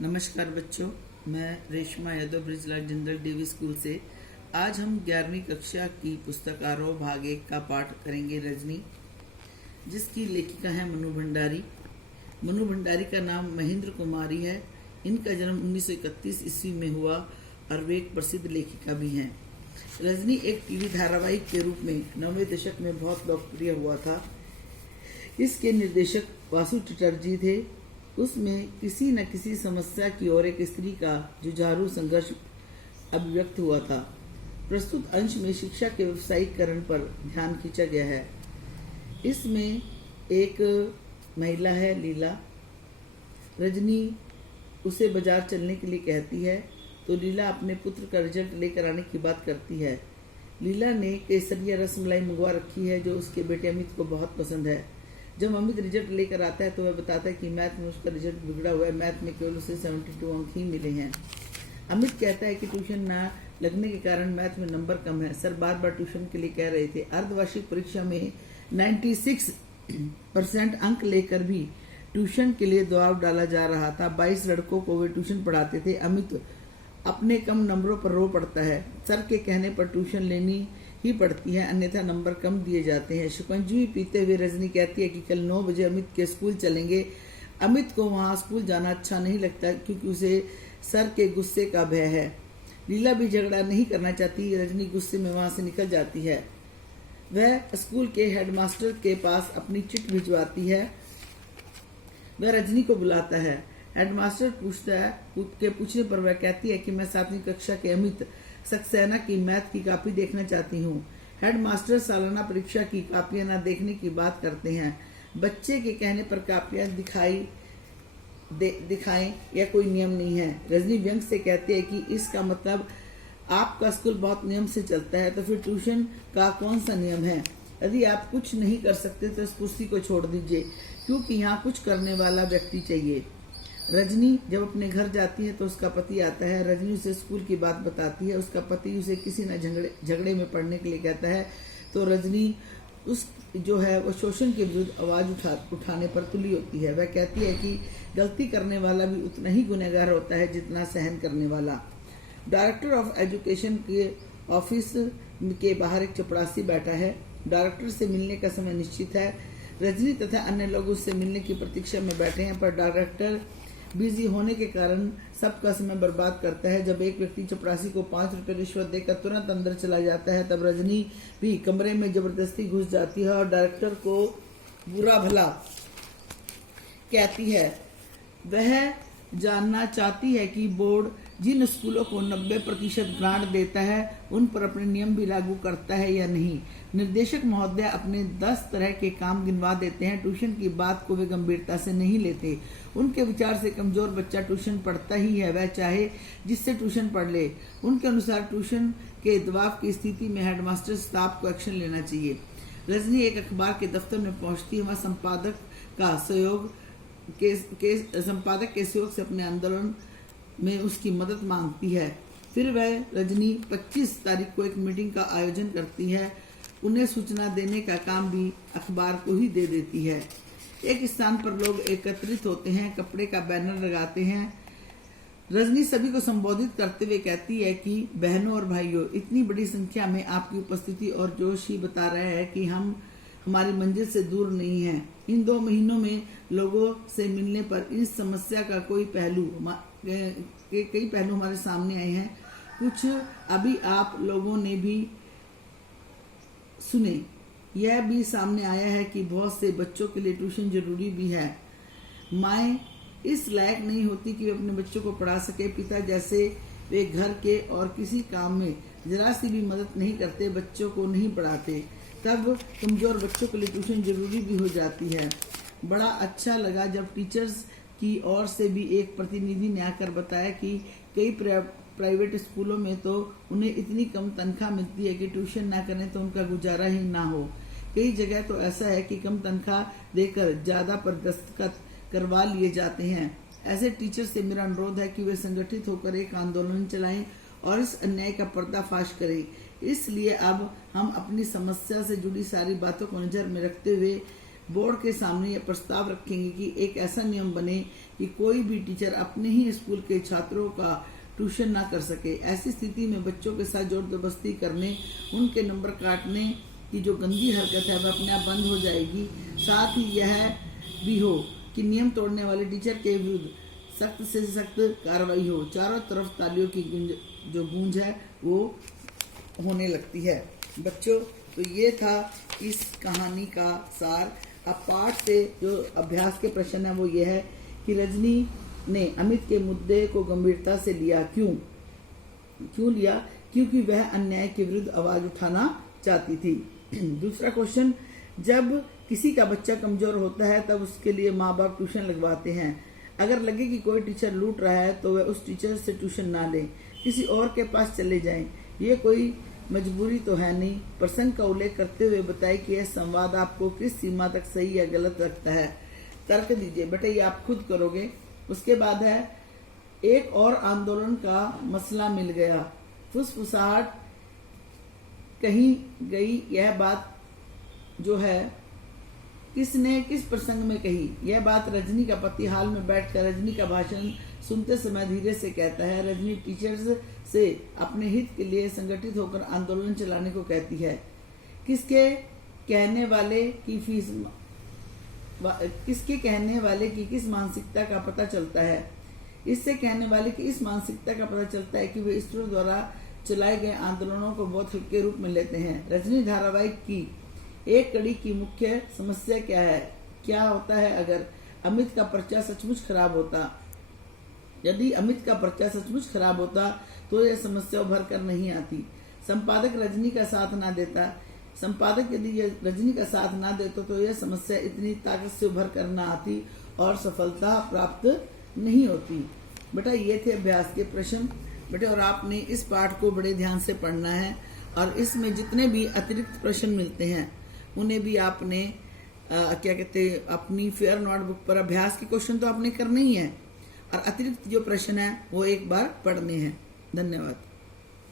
नमस्कार बच्चों, मैं Reshma Yadav Brijlal general DV school से। आज हम 11वीं कक्षा की पुस्तक आरोह भाग 1 का पाठ करेंगे रजनी, जिसकी लेखिका है मनु भंडारी। मनु भंडारी का नाम महेंद्र कुमारी है। इनका जन्म 1931 ईस्वी में हुआ और वे एक प्रसिद्ध लेखिका भी हैं। रजनी एक टीवी धारावाहिक के रूप में 9वें दशक में बहुत लोकप्रिय हुआ था। इसके निर्देशक वासु चटर्जी थे। उसमें किसी न किसी समस्या की ओर एक स्त्री का जुझारू संघर्ष अभिव्यक्त हुआ था। प्रस्तुत अंश में शिक्षा के व्यावसायीकरण पर ध्यान खींचा गया है। इसमें एक महिला है लीला। रजनी उसे बाजार चलने के लिए कहती है तो लीला अपने पुत्र का रिजल्ट लेकर आने की बात करती है। लीला ने केसरिया रसमलाई मंगवा रखी है जो उसके बेटे अमित को बहुत पसंद है। जब अमित रिजल्ट लेकर आता है तो वह बताता है कि मैथ में उसका रिजल्ट बिगड़ा हुआ है। मैथ में केवल उसे 72 अंक ही मिले हैं। अमित कहता है कि ट्यूशन ना लगने के कारण मैथ में नंबर कम है। सर बार बार ट्यूशन के लिए कह रहे थे। अर्धवार्षिक परीक्षा में 96% अंक लेकर भी ट्यूशन के लिए दबाव डाला जा रहा था। 22 लड़कों को वे ट्यूशन पढ़ाते थे। अमित अपने कम नंबरों पर रो पड़ता है। सर के कहने पर ट्यूशन लेनी ही पड़ती है, अन्यथा नंबर कम दिए जाते हैं। शिकंजी पीते हुए रजनी कहती है कि कल 9 बजे अमित के स्कूल चलेंगे। अमित को वहां स्कूल जाना अच्छा नहीं लगता क्योंकि उसे सर के गुस्से का भय है। लीला भी झगड़ा नहीं करना चाहती। रजनी गुस्से में वहां से निकल जाती है। वह स्कूल के हेडमास्टर के पास अपनी चिट भिजवाती है। वह रजनी को बुलाता है। हेडमास्टर पूछने पर वह कहती है कि मैं 7वीं कक्षा के अमित सक्सेना की मैथ की कॉपी देखना चाहती हूँ। हेडमास्टर सालाना परीक्षा की कॉपियां न देखने की बात करते हैं। बच्चे के कहने पर कॉपियां दिखाएं यह कोई नियम नहीं है। रजनी व्यंग से कहती है कि इसका मतलब आपका स्कूल बहुत नियम से चलता है, तो फिर ट्यूशन का कौन सा नियम है? यदि आप कुछ नहीं कर सकते तो इस कुर्सी को छोड़ दीजिए, क्योंकि यहाँ कुछ करने वाला व्यक्ति चाहिए। रजनी जब अपने घर जाती है तो उसका पति आता है। रजनी उसे स्कूल की बात बताती है। उसका पति उसे किसी न झगड़े में पड़ने के लिए कहता है तो रजनी वो शोषण के विरुद्ध आवाज उठाने पर तुली होती है। वह कहती है कि गलती करने वाला भी उतना ही गुनहगार होता है जितना सहन करने वाला। डायरेक्टर ऑफ एजुकेशन के ऑफिस के बाहर एक चपरासी बैठा है। डायरेक्टर से मिलने का समय निश्चित है। रजनी तथा अन्य लोग उससे मिलने की प्रतीक्षा में बैठे हैं, पर डायरेक्टर बिजी होने के कारण सबका समय बर्बाद करता है। जब एक व्यक्ति चपरासी को 5 रुपए रिश्वत देकर तुरंत अंदर चला जाता है, तब रजनी भी कमरे में जबरदस्ती घुस जाती है और डायरेक्टर को बुरा भला कहती है। वह जानना चाहती है कि बोर्ड जिन स्कूलों को 90% ग्रांट देता है उन पर अपने नियम भी लागू करता है या नहीं। निर्देशक महोदय अपने 10 तरह के काम गिनवा देते हैं। ट्यूशन की बात को वे गंभीरता से नहीं लेते। उनके विचार से कमजोर बच्चा ट्यूशन पढ़ता ही है, वह चाहे जिससे ट्यूशन पढ़ ले। उनके अनुसार ट्यूशन के दबाव की स्थिति में हेडमास्टर स्टाफ को एक्शन लेना चाहिए। रजनी एक अखबार के दफ्तर में पहुंचती है। वह संपादक के सहयोग से अपने आंदोलन में उसकी मदद मांगती है। फिर वह रजनी 25 तारीख को एक मीटिंग का आयोजन करती है। उन्हें सूचना देने का काम भी अखबार को ही दे देती है। एक स्थान पर लोग एकत्रित होते हैं, कपड़े का बैनर लगाते हैं। रजनी सभी को संबोधित करते हुए कहती है कि बहनों और भाइयों, इतनी बड़ी संख्या में आपकी उपस्थिति और जोश ही बता रहे हैं कि हम हमारी मंजिल से दूर नहीं हैं। इन 2 महीनों में लोगों से मिलने पर इस समस्या का कई पहलू हमारे सामने आए हैं। कुछ अभी आप लोगों ने भी सुने। यह भी सामने आया है कि बहुत से बच्चों के लिए ट्यूशन जरूरी भी है। माएँ इस लायक नहीं होती कि वे अपने बच्चों को पढ़ा सके। पिता जैसे वे घर के और किसी काम में जरा सी भी मदद नहीं करते, बच्चों को नहीं पढ़ाते। तब कमजोर बच्चों के लिए ट्यूशन जरूरी भी हो जाती है। बड़ा अच्छा लगा जब टीचर्स की ओर से भी एक प्रतिनिधि ने आकर बताया कि कई प्राइवेट स्कूलों में तो उन्हें इतनी कम तनख्वाह मिलती है कि ट्यूशन ना करें तो उनका गुजारा ही ना हो। कई जगह तो ऐसा है कि कम तनख्वाह देकर ज्यादा पर दस्तखत करवा लिए जाते हैं। ऐसे टीचर से मेरा अनुरोध है कि वे संगठित होकर एक आंदोलन चलाएं और इस अन्याय का पर्दाफाश करें। इसलिए अब हम अपनी समस्या से जुड़ी सारी बातों को नजर में रखते हुए बोर्ड के सामने यह प्रस्ताव रखेंगे कि एक ऐसा नियम बने कि कोई भी टीचर अपने ही स्कूल के छात्रों का ट्यूशन ना कर सके। ऐसी स्थिति में बच्चों के साथ जोर जबरदस्ती करने, उनके नंबर काटने की जो गंदी हरकत है वह अपने आप बंद हो जाएगी। साथ ही यह भी हो कि नियम तोड़ने वाले टीचर के विरुद्ध सख्त से सख्त कार्रवाई हो। चारों तरफ तालियों की जो गूंज है वो होने लगती है। बच्चों, तो ये था इस कहानी का सार। अब पाठ से जो अभ्यास के प्रश्न है वो ये है कि रजनी ने अमित के मुद्दे को गंभीरता से लिया। क्यों लिया? क्योंकि वह अन्याय के विरुद्ध आवाज उठाना चाहती थी। दूसरा क्वेश्चन, जब किसी का बच्चा कमजोर होता है तब उसके लिए माँ बाप ट्यूशन लगवाते हैं। अगर लगे कि कोई टीचर लूट रहा है तो वह उस टीचर से ट्यूशन ना लें, किसी और के पास चले जाएं। ये कोई मजबूरी तो है नहीं। प्रसंग का उल्लेख करते हुए बताए कि यह संवाद आपको किस सीमा तक सही या गलत लगता है। तर्क दीजिए। बेटा ये आप खुद करोगे। उसके बाद है, एक और आंदोलन का मसला मिल गया। फुसफुसाहट कही गई। यह बात जो है किसने किस प्रसंग में कही? यह बात रजनी का पति हाल में बैठकर रजनी का भाषण सुनते समय धीरे से कहता है। रजनी टीचर्स से अपने हित के लिए संगठित होकर आंदोलन चलाने को कहती है। किसके कहने वाले की किस मानसिकता का पता चलता है? इससे कहने वाले की इस मानसिकता का पता चलता है कि वे ईश्वर द्वारा चलाए गए आंदोलनों को बहुत हल्के रूप में लेते हैं। रजनी धारावाहिक की एक कड़ी की मुख्य समस्या क्या है? क्या होता है अगर अमित का पर्चा सचमुच खराब होता? यदि अमित का पर्चा सचमुच खराब होता तो यह समस्या उभर कर नहीं आती। संपादक यदि रजनी का साथ ना देता तो यह समस्या इतनी ताकत से उभर कर ना आती और सफलता प्राप्त नहीं होती। बेटा ये थे अभ्यास के प्रश्न। बेटा और आपने इस पाठ को बड़े ध्यान से पढ़ना है और इसमें जितने भी अतिरिक्त प्रश्न मिलते हैं उन्हें भी आपने अपनी फेयर नोटबुक पर अभ्यास के क्वेश्चन तो आपने करने ही है और अतिरिक्त जो प्रश्न है वो एक बार पढ़ने हैं। धन्यवाद।